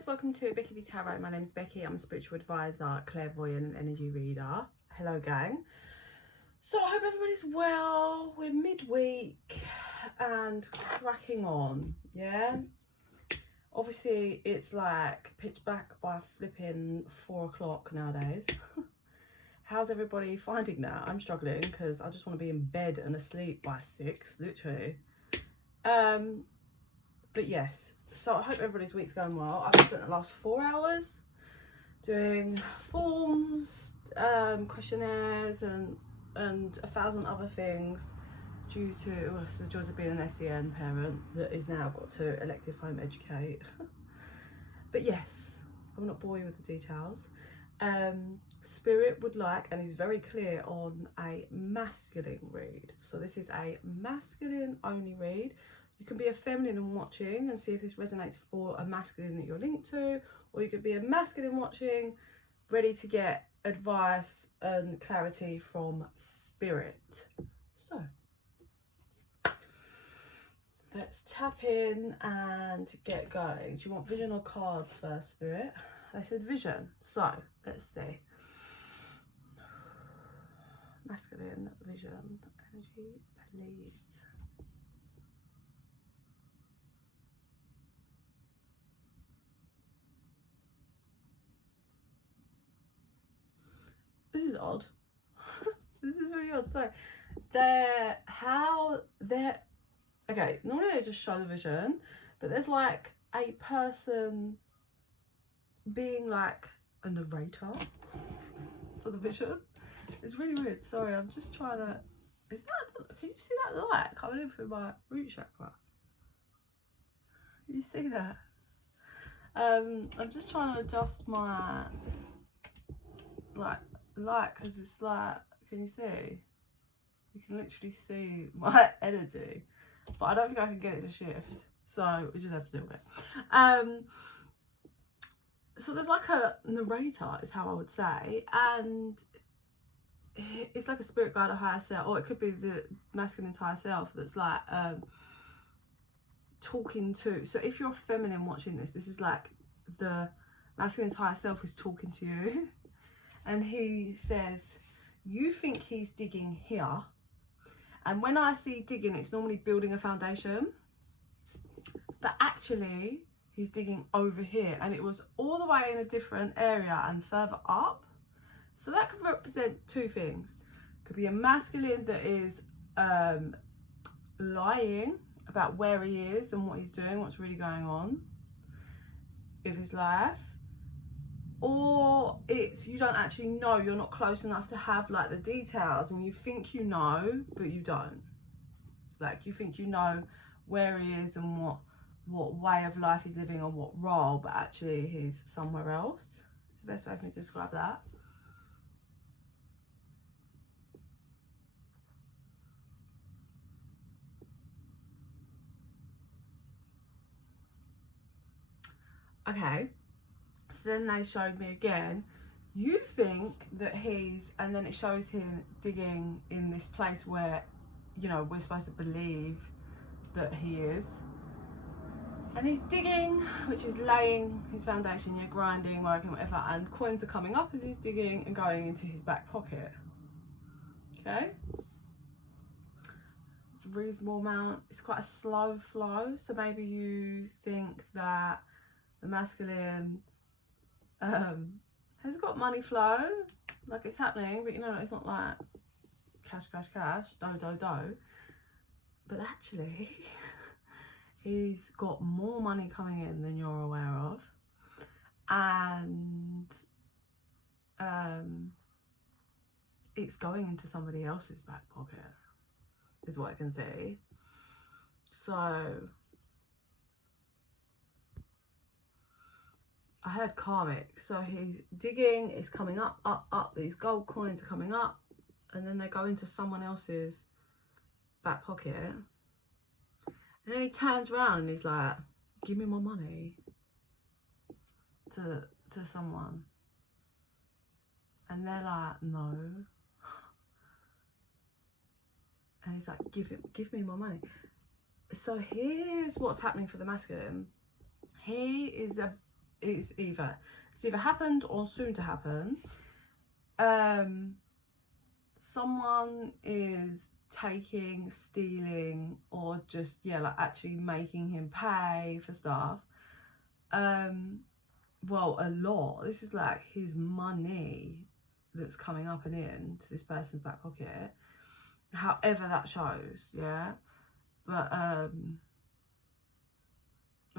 guys, welcome to bekibtarot. My name is Becky. I'm a spiritual advisor, clairvoyant and energy reader. Hello gang. So I hope everybody's well. We're midweek and cracking on, yeah? Obviously it's like pitch black by flipping 4 o'clock nowadays. How's everybody finding that? I'm struggling because I just want to be in bed and asleep by 6, literally. But yes, so I hope everybody's week's going well. I've spent the last 4 hours doing forms, questionnaires and 1,000 other things due to the joys of being an SEN parent that is now got to elective home educate. But yes, I will not bore you with the details. Spirit would like, and is very clear on, a masculine read. So this is a masculine only read. You can be a feminine and watching and see if this resonates for a masculine that you're linked to, or you could be a masculine watching, ready to get advice and clarity from spirit. So let's tap in and get going. Do you want vision or cards first, spirit? They said vision. So let's see. Masculine vision energy, please. This is odd. This is really odd. So okay, normally they just show the vision, but there's like a person being like a narrator for the vision. It's really weird. Sorry, I'm just trying to, can you see that light coming in through my root chakra? Can you see that? I'm just trying to adjust my light because it's like, can you see? You can literally see my energy, but I don't think I can get it to shift, so we just have to deal with it. So there's like a narrator is how I would say, and it's like a spirit guide or higher self, or it could be the masculine higher self that's like talking to. So if you're feminine watching this is like the masculine higher self who's talking to you, and he says, you think he's digging here, and when I see digging, it's normally building a foundation, but actually he's digging over here, and it was all the way in a different area and further up. So that could represent two things. It could be a masculine that is lying about where he is and what he's doing, what's really going on in his life, or it's you don't actually know, you're not close enough to have like the details, and you think you know but you don't. Like you think you know where he is and what way of life he's living or what role, but actually he's somewhere else. It's the best way for me to describe that. Okay, so then they showed me again, you think that he's, and then it shows him digging in this place where, you know, we're supposed to believe that he is, and he's digging, which is laying his foundation, you're grinding, working, whatever, and coins are coming up as he's digging and going into his back pocket. Okay, it's a reasonable amount. It's quite a slow flow, so maybe you think that the masculine has got money flow, like it's happening, but you know, it's not like cash, cash, cash, do. But actually, he's got more money coming in than you're aware of, and it's going into somebody else's back pocket, is what I can see. So I heard karmic, so he's digging, it's coming up, these gold coins are coming up, and then they go into someone else's back pocket, and then he turns around and he's like, give me more money, to someone, and they're like, no, and he's like, give me more money. So here's what's happening for the masculine. He is it's either happened or soon to happen. Someone is taking, stealing, or just, yeah, like actually making him pay for stuff. Well, a lot. This is like his money that's coming up and in to this person's back pocket, however that shows, yeah. But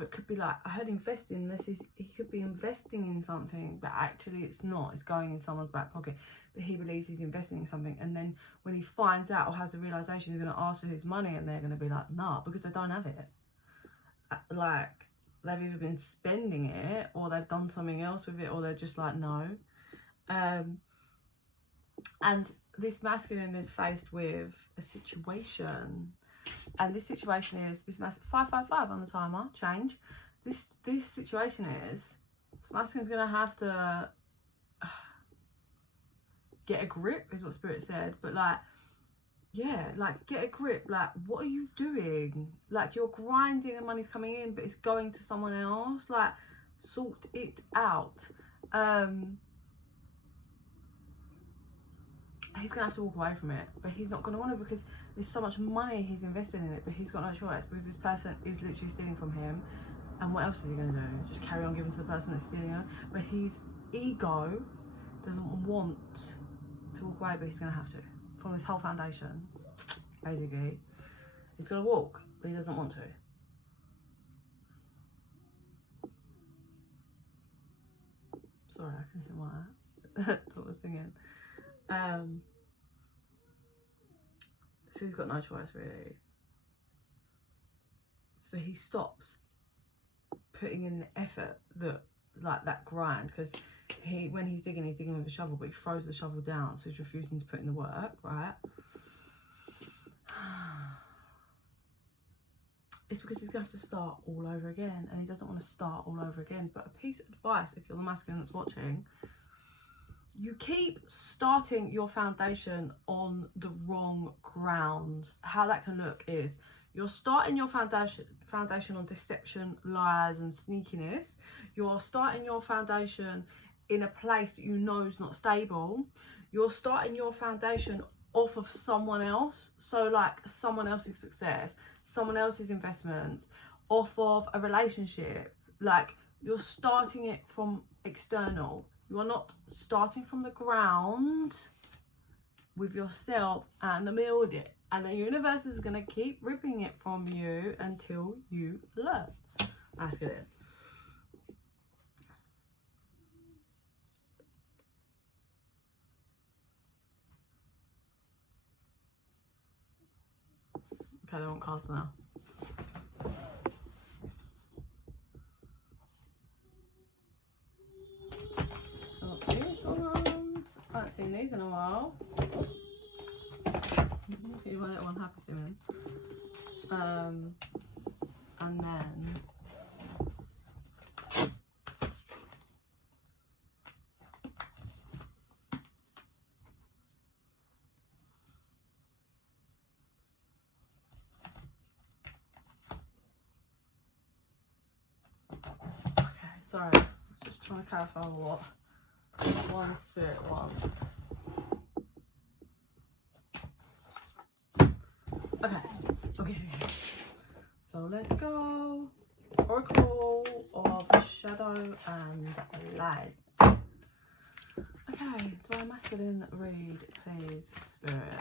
it could be like, I heard investing, this is, he could be investing in something, but actually it's not, it's going in someone's back pocket, but he believes he's investing in something, and then when he finds out or has the realization, he's going to ask for his money, and they're going to be like, nah, because they don't have it. Like, they've either been spending it, or they've done something else with it, or they're just like, no. And this masculine is faced with a situation, and this situation is this 555 on the timer. Change. This situation is this masculine's gonna have to get a grip, is what Spirit said. But like, yeah, like get a grip. Like, what are you doing? Like, you're grinding and money's coming in, but it's going to someone else. Like, sort it out. He's gonna have to walk away from it, but he's not gonna want to, because there's so much money he's invested in it, but he's got no choice, because this person is literally stealing from him. And what else is he gonna do? Just carry on giving to the person that's stealing him? But his ego doesn't want to walk away, but he's gonna have to, from his whole foundation, basically. He's gonna walk, but he doesn't want to. Sorry, I can hear my daughter singing. So he's got no choice, really. So he stops putting in the effort, that, like, that grind, because when he's digging with a shovel, but he throws the shovel down, so he's refusing to put in the work, right? It's because he's going to have to start all over again, and he doesn't want to start all over again. But a piece of advice, if you're the masculine that's watching, you keep starting your foundation on the wrong grounds. How that can look is, you're starting your foundation on deception, lies and sneakiness. You're starting your foundation in a place that you know is not stable. You're starting your foundation off of someone else, so like someone else's success, someone else's investments, off of a relationship. Like, you're starting it from external. You are not starting from the ground with yourself and the building. And the universe is going to keep ripping it from you until you learn. Masculine. Okay, they want cards now. Oh, these ones. I haven't seen these in a while. You want it one happy simming. And then sorry, I was just trying to clarify what one spirit wants. Okay. So let's go. Oracle of Shadow and Light. Okay, do I masculine read, please, Spirit?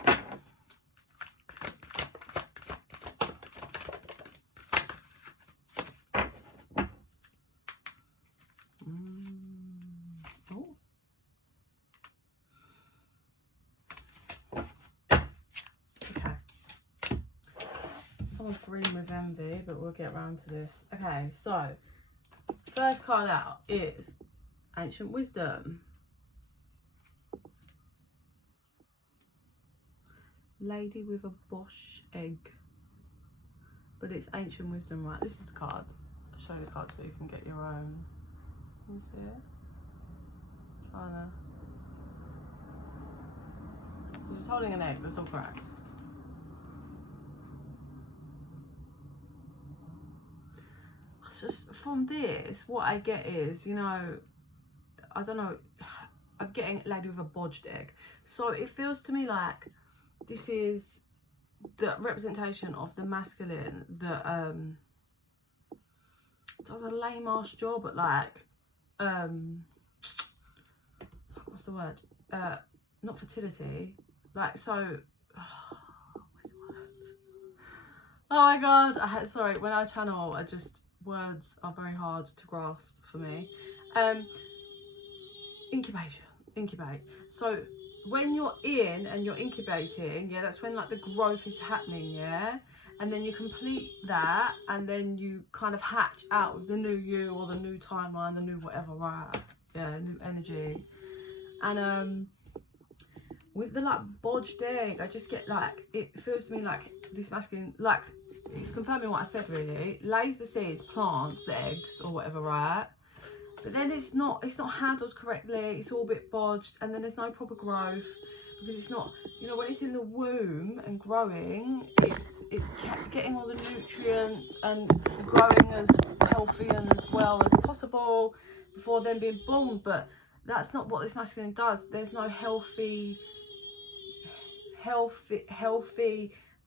Oh. Okay. Someone's green with envy, but we'll get around to this. Okay, so first card out is Ancient Wisdom. Lady with a Bosch egg. But it's Ancient Wisdom, right? This is the card. I'll show you the card so you can get your own. Can you see it? Trying to. So she's holding an egg, that's all correct. just from this, what I get is, you know, I don't know, I'm getting lady with a bodged egg. So it feels to me like this is the representation of the masculine that does a lame ass job at like what's the word, not fertility, like, so oh my god, sorry, when I channel, words are very hard to grasp for me. Incubate. So when you're in and you're incubating, yeah, that's when like the growth is happening, yeah, and then you complete that, and then you kind of hatch out with the new you, or the new timeline, the new whatever, right? Yeah, new energy. And with the like bodged egg, I just get like, it feels to me like this masculine, like, it's confirming what I said really, lays the seeds, plants the eggs or whatever, right? But then it's not handled correctly, it's all a bit bodged, and then there's no proper growth, because it's not, you know, when it's in the womb and growing, it's getting all the nutrients and growing as healthy and as well as possible before then being born. But that's not what this masculine does. There's no healthy,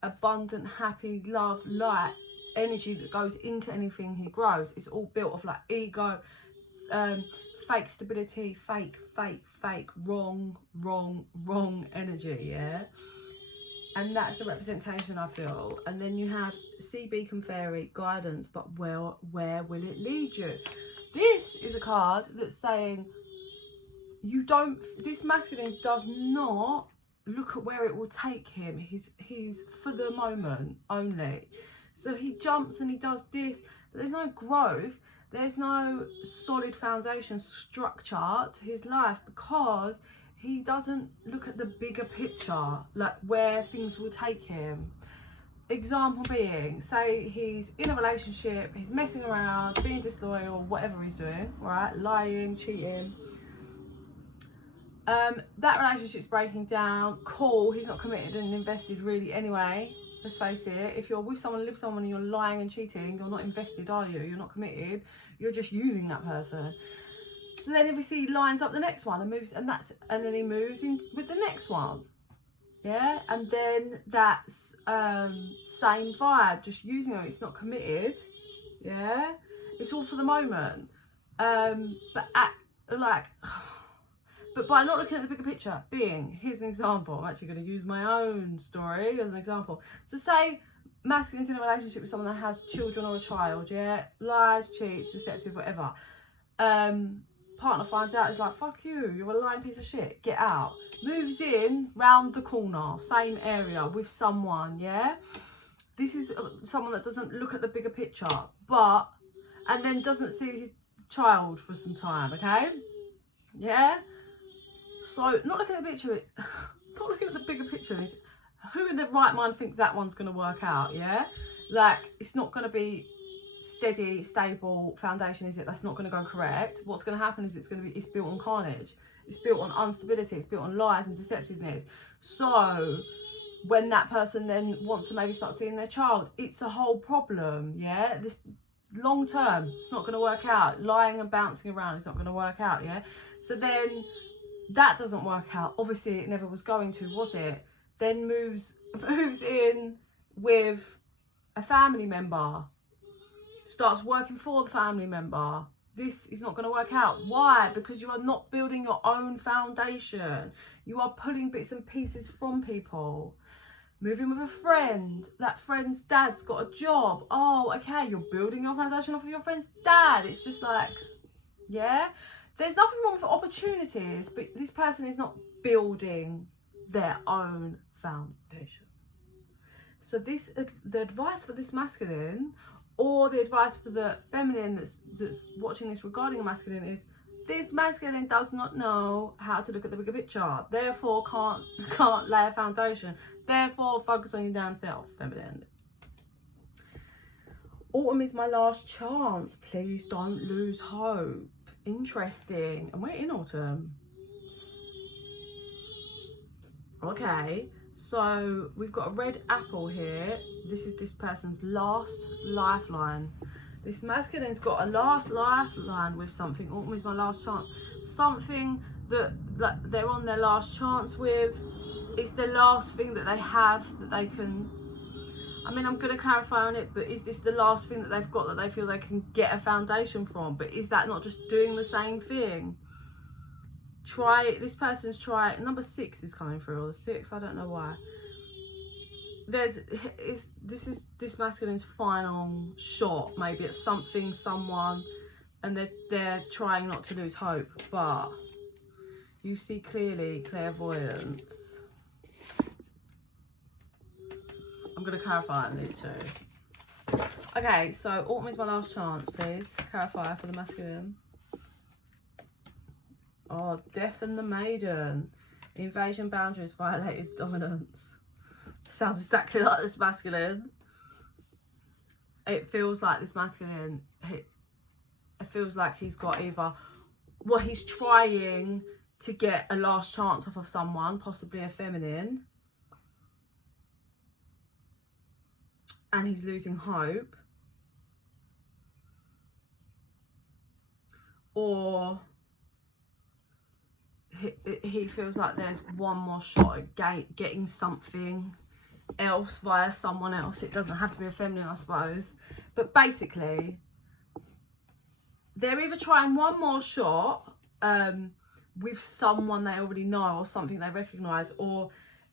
abundant, happy, love, light energy that goes into anything he grows. It's all built of like ego, fake stability, fake, wrong energy, yeah. And that's the representation I feel. And then you have sea beacon fairy guidance, but where will it lead you? This is a card that's saying this masculine does not look at where it will take him. He's for the moment only. So he jumps and he does this, but there's no growth. There's no solid foundation structure to his life, because he doesn't look at the bigger picture, like where things will take him. Example being, say he's in a relationship, he's messing around, being disloyal, whatever he's doing, right? Lying, cheating. That relationship's breaking down, cool, he's not committed and invested really anyway. Let's face it, if you're with someone, live with someone, and you're lying and cheating, you're not invested, are you? You're not committed, you're just using that person. So then obviously he lines up the next one and moves, and then he moves in with the next one, yeah. And then that's same vibe, just using it. It's not committed, yeah. It's all for the moment. But by not looking at the bigger picture, here's an example. I'm actually going to use my own story as an example. So say masculine's in a relationship with someone that has children or a child, yeah, lies, cheats, deceptive, whatever. Partner finds out, is like, fuck you, you're a lying piece of shit, get out. Moves in round the corner, same area, with someone, yeah. This is someone that doesn't look at the bigger picture, and then doesn't see his child for some time, okay, yeah. So not looking at the picture, not looking at the bigger picture is, who in their right mind thinks that one's going to work out, yeah? Like, it's not going to be steady, stable foundation, is it? That's not going to go correct. What's going to happen is it's built on carnage. It's built on instability. It's built on lies and deceptiveness. So when that person then wants to maybe start seeing their child, it's a whole problem, yeah? This long term, it's not going to work out. Lying and bouncing around, it's not going to work out, yeah? So then that doesn't work out. Obviously it never was going to, was it? Then moves in with a family member, starts working for the family member. This is not going to work out. Why? Because you are not building your own foundation. You are pulling bits and pieces from people. Moving with a friend, that friend's dad's got a job. Oh, okay, you're building your foundation off of your friend's dad. It's just like, yeah, there's nothing wrong with opportunities, but this person is not building their own foundation. So the advice for this masculine, or the advice for the feminine that's watching this regarding a masculine, is this masculine does not know how to look at the bigger picture, therefore can't lay a foundation, therefore focus on your damn self, feminine. Autumn is my last chance, please don't lose hope. Interesting. And we're in autumn. Okay, so we've got a red apple here. This is this person's last lifeline. This masculine's got a last lifeline with something. Autumn is my last chance. Something that like they're on their last chance with. It's the last thing that they have that they can. I mean, I'm going to clarify on it, but is this the last thing that they've got that they feel they can get a foundation from? But is that not just doing the same thing? Try it. This person's try. Number 6 is coming through, or the 6th. I don't know why. This is this masculine's final shot, maybe at something, someone, and they're trying not to lose hope. But you see clearly clairvoyance. I'm going to clarify on these two. Okay, so autumn is my last chance, please. Clarify for the masculine. Oh, death and the maiden. Invasion, boundaries, violated, dominance. Sounds exactly like this masculine. It feels like this masculine, it feels like he's got either, well, he's trying to get a last chance off of someone, possibly a feminine, and he's losing hope, or he feels like there's one more shot at getting something else via someone else. It doesn't have to be a feminine, I suppose, but basically they're either trying one more shot with someone they already know or something they recognize, or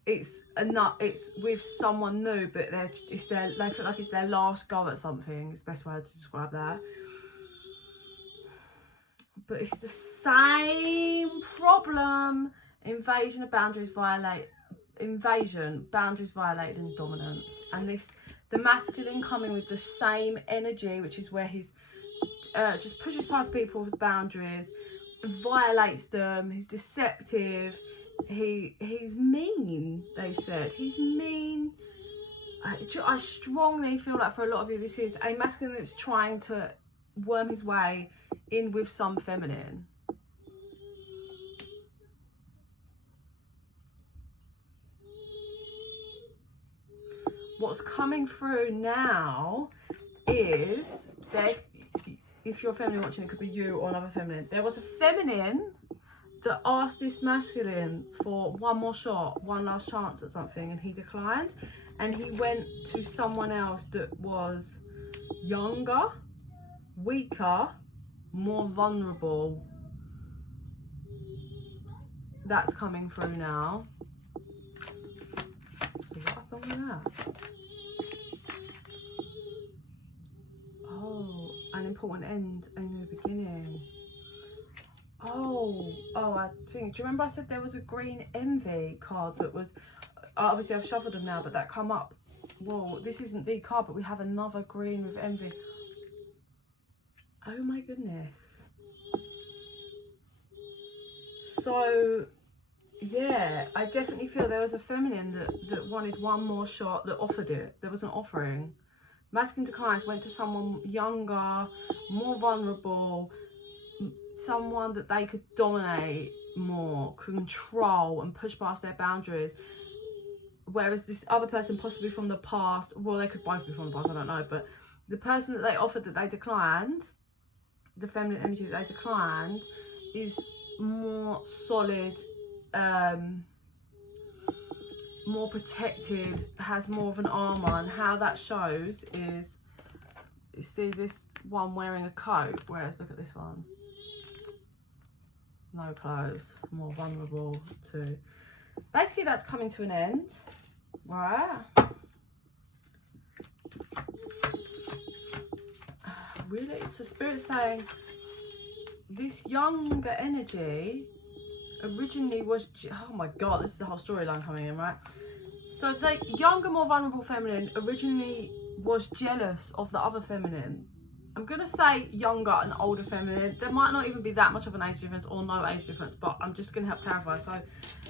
it's with someone new, but they feel like it's their last go at something. It's the best way to describe that. But it's the same problem. Invasion, boundaries violated, and dominance. And the masculine coming with the same energy, which is where he's just pushes past people's boundaries, violates them. He's deceptive. He's mean. They said he's mean. I strongly feel like for a lot of you, this is a masculine that's trying to worm his way in with some feminine. What's coming through now is if you're feminine watching, it could be you or another feminine. There was a feminine that asked this masculine for one more shot, one last chance at something, and he declined, and he went to someone else that was younger, weaker, more vulnerable. That's coming through now. So what happened with that? Oh, an important end, a new beginning. Oh, I think, do you remember I said there was a green envy card that was, obviously I've shuffled them now, but that come up. Whoa, this isn't the card, but we have another green with envy. Oh my goodness. So yeah, I definitely feel there was a feminine that wanted one more shot, that offered it. There was an offering. Masculine declines, went to someone younger, more vulnerable, someone that they could dominate more, control, and push past their boundaries. Whereas this other person, possibly from the past, well, they could both be from the past, I don't know, but the person that they offered that they declined, the feminine energy that they declined, is more solid, more protected, has more of an armor. And how that shows is, you see this one wearing a coat, whereas look at this one, no clothes, more vulnerable too. Basically that's coming to an end, right? Really, so Spirit's saying this younger energy originally was, oh my god, this is the whole storyline coming in, right? So the younger, more vulnerable feminine originally was jealous of the other feminine. I'm gonna say younger and older feminine. There might not even be that much of an age difference, or no age difference, but I'm just gonna help clarify. So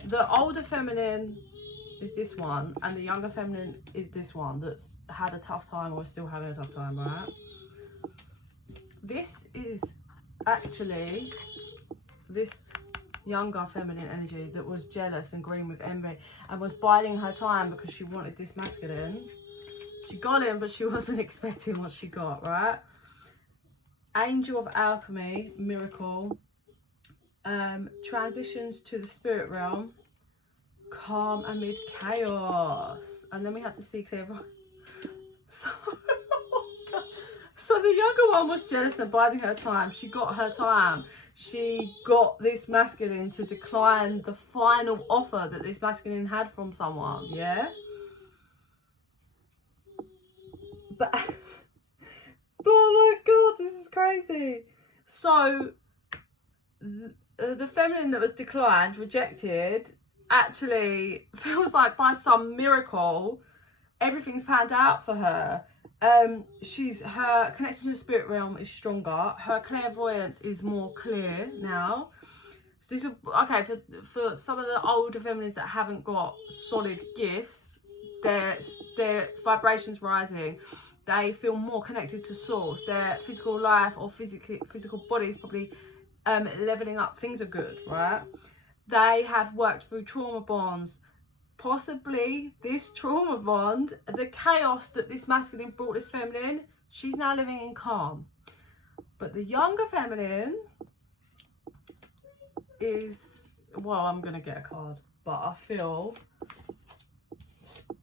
the older feminine is this one, and the younger feminine is this one that's had a tough time or is still having a tough time, right? This is actually this younger feminine energy that was jealous and green with envy and was biding her time because she wanted this masculine. She got him, but she wasn't expecting what she got, right? Angel of alchemy, miracle. Transitions to the spirit realm, calm amid chaos. And then we had to see clairvoyant. So the younger one was jealous and biding her time. She got her time. She got this masculine to decline the final offer that this masculine had from someone, yeah? But, oh my god, this is crazy. So, the feminine that was declined, rejected, actually feels like by some miracle, everything's panned out for her. Her connection to the spirit realm is stronger. Her clairvoyance is more clear now. So this is okay for some of the older feminines that haven't got solid gifts. Their vibrations rising. They feel more connected to source. Their physical life or physical body is probably leveling up. Things are good, right? They have worked through trauma bonds. Possibly this trauma bond, the chaos that this masculine brought this feminine, she's now living in calm. But the younger feminine is, well, I'm gonna get a card, but I feel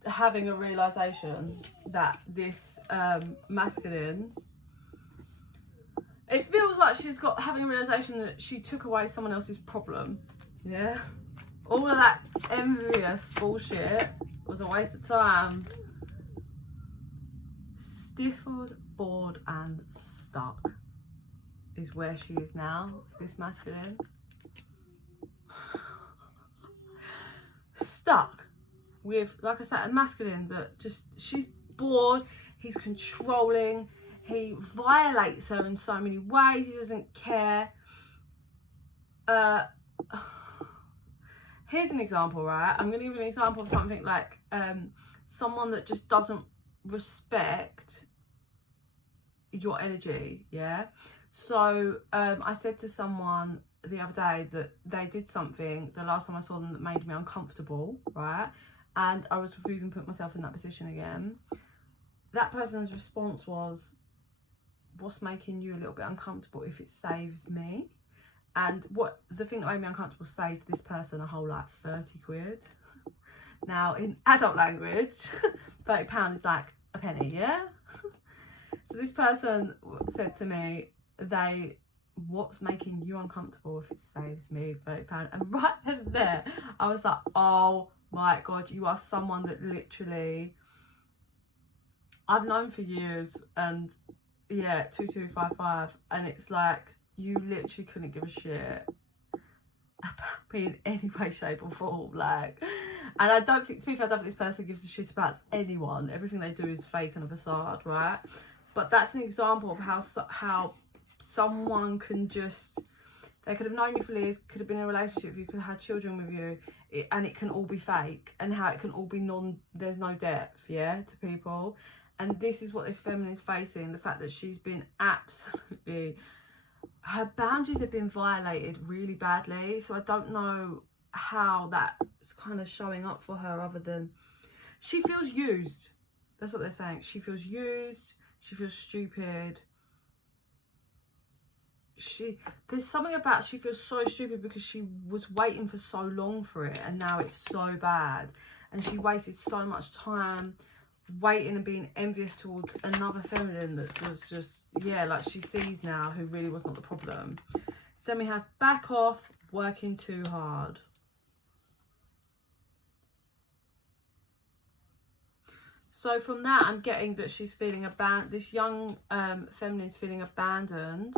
having a realization that this masculine, it feels like she's got having a realization that she took away someone else's problem, yeah? All of that envious bullshit was a waste of time. Stifled, bored and stuck is where she is now, this masculine. Stuck with, like I said, a masculine that just, she's bored, he's controlling, he violates her in so many ways, he doesn't care. Here's an example, right? I'm going to give an example of something like someone that just doesn't respect your energy, yeah? So I said to someone the other day that they did something the last time I saw them that made me uncomfortable, right? And I was refusing to put myself in that position again. That person's response was, what's making you a little bit uncomfortable? If it saves me. And what the thing that made me uncomfortable saved this person a whole like 30 quid. Now in adult language, £30 is like a penny, yeah? So this person said to me, what's making you uncomfortable if it saves me £30? And right there, I was like, oh my god, you are someone that literally I've known for years, and yeah, 2255, and it's like, you literally couldn't give a shit about me in any way, shape or form, like, and I don't think, to be fair, I don't think this person gives a shit about anyone. Everything they do is fake and a facade, right? But that's an example of how someone can just, they could have known you for years, could have been in a relationship with you, could have had children with you, and it can all be fake, and how it can all be there's no depth, yeah, to people. And this is what this feminine is facing, the fact that she's been absolutely, her boundaries have been violated really badly. So I don't know how that's kind of showing up for her, other than she feels used. That's what they're saying. She feels used, she feels stupid. There's something about, she feels so stupid because she was waiting for so long for it, and now it's so bad, and she wasted so much time waiting and being envious towards another feminine that was just, yeah, like she sees now who really was not the problem. Then we have back off, working too hard. So from that, I'm getting that she's feeling abandoned. This young feminine's feeling abandoned,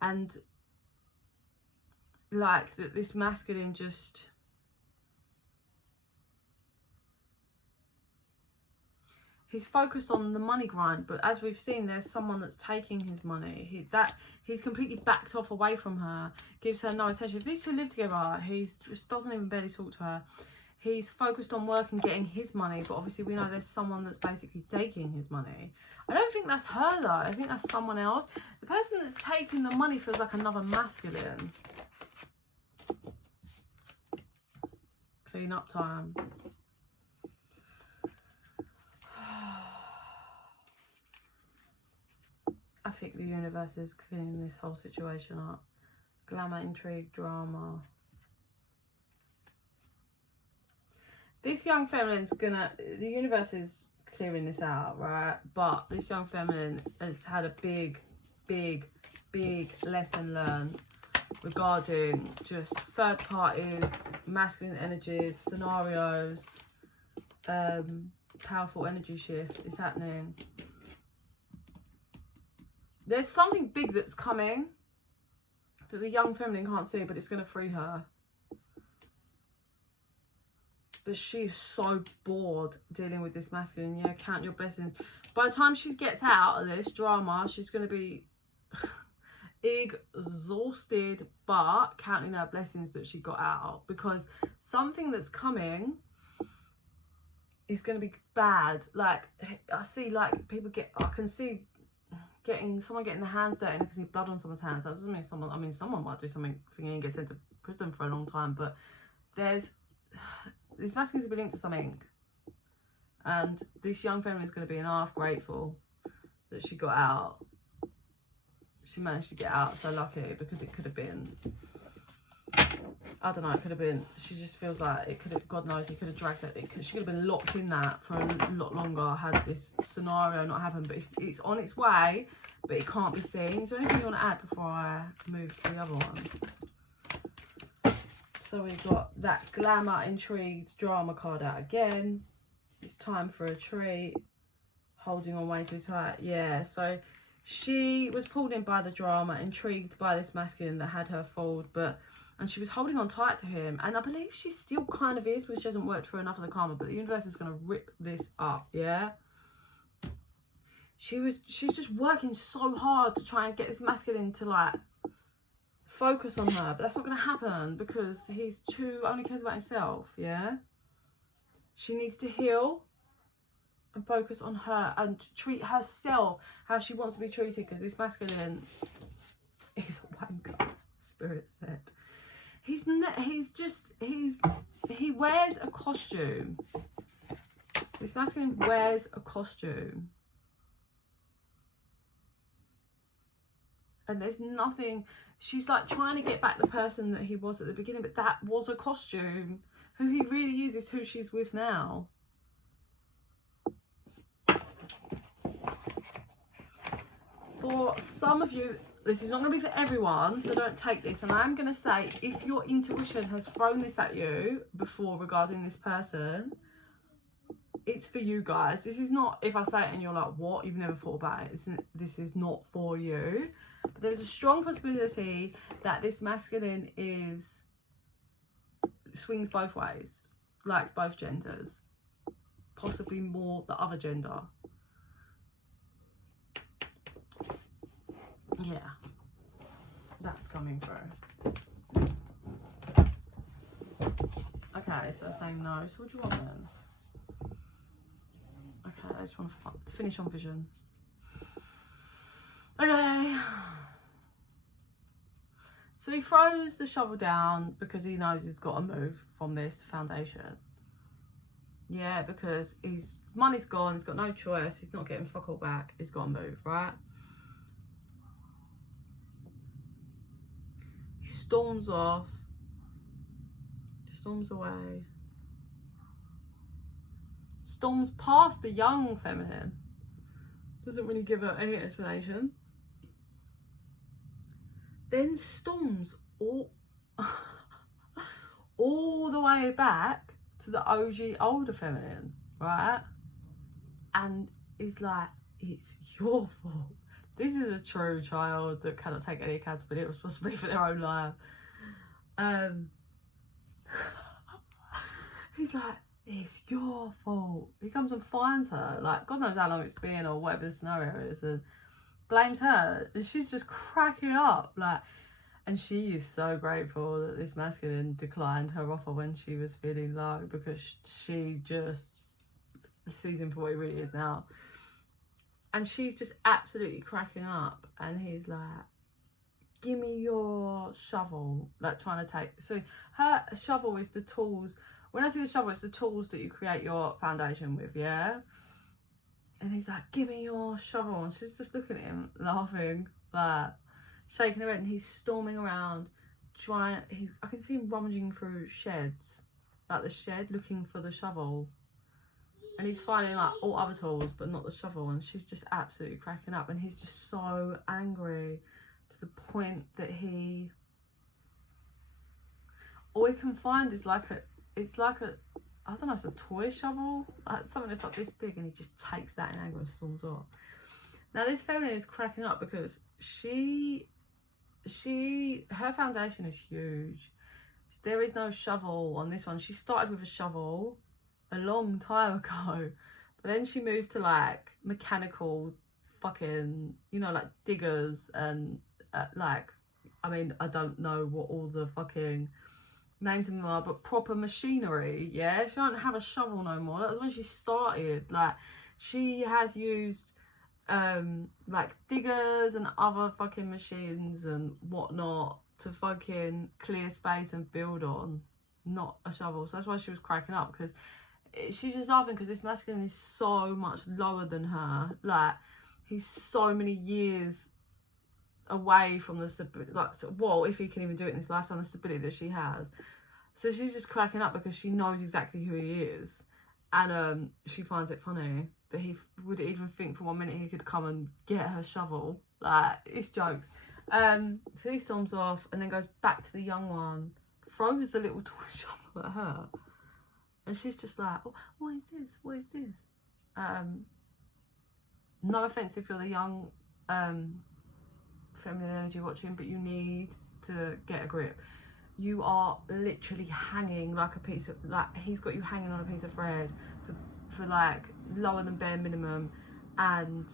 and like that this masculine just, he's focused on the money grind, but as we've seen, there's someone that's taking his money. He's completely backed off away from her, gives her no attention. If these two live together, he just doesn't even barely talk to her. He's focused on work and getting his money, but obviously we know there's someone that's basically taking his money. I don't think that's her though. I think that's someone else. The person that's taking the money feels like another masculine. Clean up time. I think the universe is cleaning this whole situation up. Glamour, intrigue, drama. This young feminine's gonna, the universe is clearing this out, right? But this young feminine has had a big lesson learned regarding just third parties, masculine energies, scenarios, powerful energy shift is happening. There's something big that's coming that the young feminine can't see, but it's going to free her. But she's so bored dealing with this masculine. Yeah, count your blessings. By the time she gets out of this drama, she's going to be exhausted, but counting her blessings that she got out, because something that's coming is going to be bad. Like, I see, like, people get, I can see someone getting their hands dirty, and I can see blood on someone's hands. That doesn't mean someone, I mean, someone might do something and get sent to prison for a long time, but there's, this masculine is be linked to something, and this young feminine is going to be half grateful that she got out. She managed to get out, so lucky, because it could have been, I don't know, it could have been, she just feels like it could have, God knows, he could have dragged it, she could have been locked in that for a lot longer had this scenario not happened. But it's on its way, but it can't be seen. Is there anything you want to add before I move to the other ones? So we've got that glamour, intrigue, drama card out again. It's time for a treat. Holding on way too tight. Yeah, so she was pulled in by the drama, intrigued by this masculine that had her fooled, and she was holding on tight to him, and I believe she still kind of is, because she hasn't worked for enough of the karma. But the universe is going to rip this up. Yeah, she's just working so hard to try and get this masculine to, like, focus on her, but that's not going to happen, because he's only cares about himself. Yeah, she needs to heal and focus on her and treat herself how she wants to be treated, because this masculine is a wanker, Spirit said. He wears a costume. This masculine wears a costume, and there's nothing, she's like trying to get back the person that he was at the beginning, but that was a costume. Who he really is who she's with now. For some of you, this is not going to be for everyone, so don't take this. And I'm going to say, if your intuition has thrown this at you before regarding this person, it's for you guys. This is not, if I say it and you're like, what? You've never thought about it. This is not for you. But there's a strong possibility that this masculine swings both ways, likes both genders, possibly more the other gender. Yeah, that's coming through. Okay, so saying no. So what do you want then? Okay, I just want to finish on vision. Okay. So he throws the shovel down because he knows he's got to move from this foundation. Yeah, because his money's gone, he's got no choice, he's not getting fuck all back, he's got to move, right? Storms off, storms away, storms past the young feminine, doesn't really give her any explanation, then storms all the way back to the OG older feminine, right? And is like, it's your fault. This is a true child that cannot take any accountability or responsibility for their own life. He's like, it's your fault. He comes and finds her, like, God knows how long it's been or whatever the scenario is, and blames her. And she's just cracking up, like, and she is so grateful that this masculine declined her offer when she was feeling low, because she just sees him for what he really is now. And she's just absolutely cracking up, and he's like, give me your shovel, like trying to take, so her shovel is the tools, when I see the shovel, it's the tools that you create your foundation with, yeah? And he's like, give me your shovel. And she's just looking at him, laughing, like, shaking her head. And he's storming around, I can see him rummaging through sheds, like the shed, looking for the shovel. And he's finding like all other tools, but not the shovel. And she's just absolutely cracking up. And he's just so angry to the point that all he can find is like it's like a, I don't know, it's a toy shovel, like something that's like this big, and he just takes that in anger and storms off. Now this feminine is cracking up because her foundation is huge. There is no shovel on this one. She started with a shovel a long time ago, but then she moved to like mechanical fucking, you know, like diggers and like, I mean, I don't know what all the fucking names of them are, but proper machinery. Yeah, she don't have a shovel no more. That was when she started. Like, she has used like diggers and other fucking machines and whatnot to fucking clear space and build on, not a shovel. So that's why she was cracking up, because she's just laughing because this masculine is so much lower than her. Like, he's so many years away from the stability, like, well, if he can even do it in this lifetime, the stability that she has. So she's just cracking up because she knows exactly who he is, and she finds it funny that he would even think for 1 minute he could come and get her shovel. Like, it's jokes. So he storms off and then goes back to the young one, throws the little toy shovel at her, and she's just like, oh, what is this? What is this? No offense if you're the young feminine energy watching, but you need to get a grip. You are literally hanging like a piece of, like, he's got you hanging on a piece of thread for like lower than bare minimum, and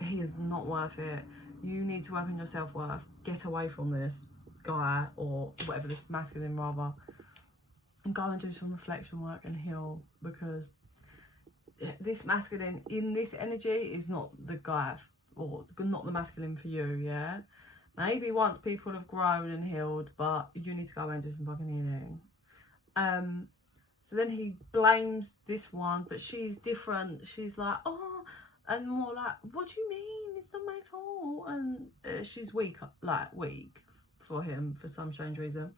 he is not worth it. You need to work on your self-worth. Get away from this guy, or whatever, this masculine rather, and go and do some reflection work and heal, because this masculine in this energy is not the guy, or not the masculine for you. Yeah, maybe once people have grown and healed, but you need to go away and do some fucking healing. So then he blames this one, but she's different. She's like, oh, and more like, what do you mean? It's not my fault. And she's weak for him for some strange reason.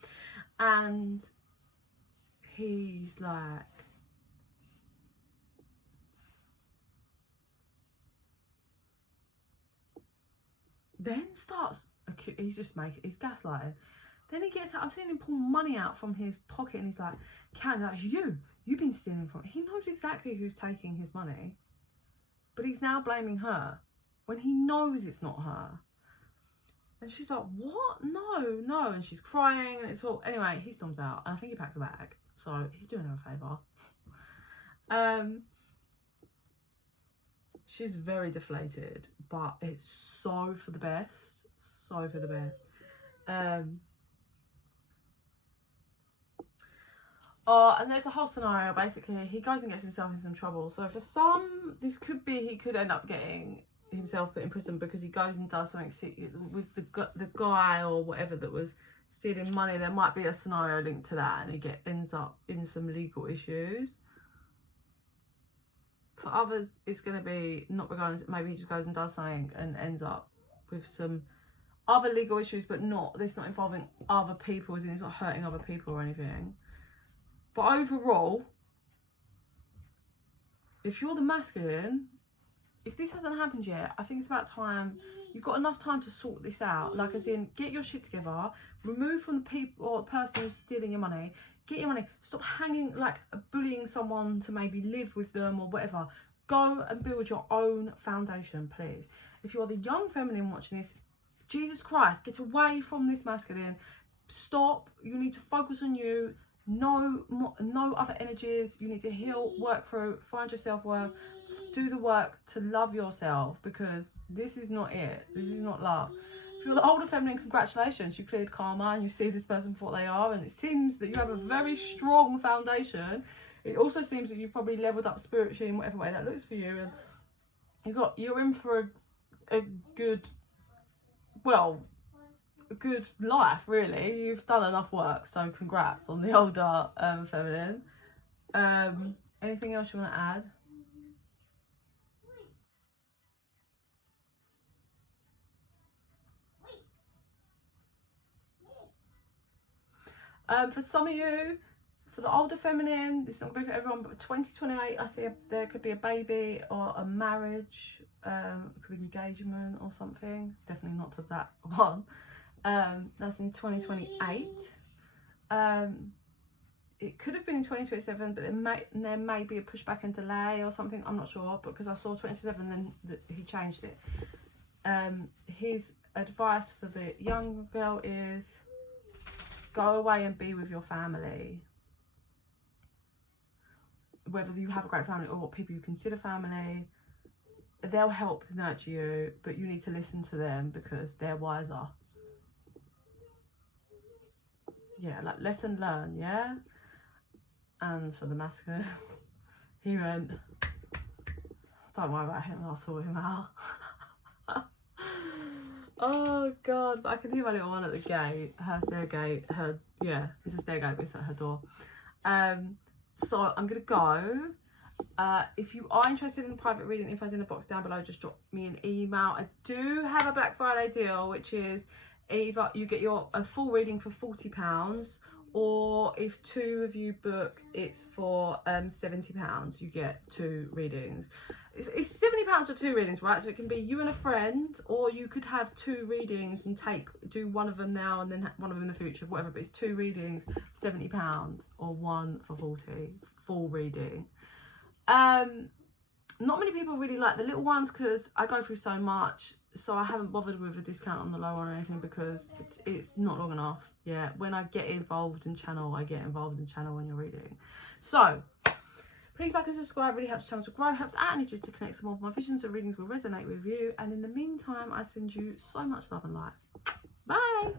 And he's like, then starts, he's gaslighting. Then he gets out, I'm seeing him pull money out from his pocket, and he's like, Karen, that's you've been stealing from, he knows exactly who's taking his money, but he's now blaming her when he knows it's not her. And she's like, what? No. And she's crying, and it's all, anyway, he storms out, and I think he packs a bag, so he's doing her a favour. She's very deflated, but it's so for the best. And there's a whole scenario. Basically, he goes and gets himself in some trouble. So for some, this could be he could end up getting himself put in prison because he goes and does something with the guy or whatever that was stealing money. There might be a scenario linked to that, and he ends up in some legal issues. For others, it's going to be not regardless. Maybe he just goes and does something and ends up with some other legal issues, but it's not involving other people, as in he's not hurting other people or anything. But overall, if you're the masculine, if this hasn't happened yet, I think it's about time. You've got enough time to sort this out. Like, as in, get your shit together, remove from the people or the person who's stealing your money, get your money, stop hanging, like, bullying someone to maybe live with them or whatever. Go and build your own foundation, please. If you're the young feminine watching this, Jesus Christ, get away from this masculine. Stop. You need to focus on you. No other energies. You need to heal, work through, find your self-worth, do the work to love yourself, because this is not it. This is not love. If you're the older feminine, congratulations, you cleared karma and you see this person for what they are, and it seems that you have a very strong foundation. It also seems that you've probably leveled up spiritually in whatever way that looks for you, and you're in for a good life, really. You've done enough work, so congrats on the older feminine. Anything else you want to add? For some of you, for the older feminine, this is not going to be for everyone, but for 2028, I see there could be a baby or a marriage, it could be engagement or something. It's definitely not to that one. That's in 2028. It could have been in 2027, but there may be a pushback and delay or something. I'm not sure, but because I saw 27, then he changed it. His advice for the young girl is go away and be with your family. Whether you have a great family or what people you consider family, they'll help nurture you, but you need to listen to them because they're wiser. Yeah, like lesson learned, yeah? And for the masculine, he went, don't worry about him, I'll sort him out. Oh god, but I can hear my little one at the gate, her stair gate, yeah, it's a stair gate, but it's at her door. So I'm gonna go. If you are interested in a private reading, info's in the box down below, just drop me an email. I do have a Black Friday deal, which is either you get a full reading for £40, or if 2 of you book, it's for £70. You get 2 readings. It's £70 for 2 readings, right? So it can be you and a friend, or you could have 2 readings and do one of them now and then one of them in the future, whatever. But it's 2 readings, £70, or 1 for 40, full reading. Not many people really like the little ones because I go through so much, so I haven't bothered with a discount on the low one or anything because it's not long enough. Yeah, when I get involved in channel, I get involved in channel when you're reading. So please like and subscribe, really helps the channel to grow, helps our energies to connect. Some more of my visions and readings will resonate with you, and in the meantime I send you so much love and light. Bye.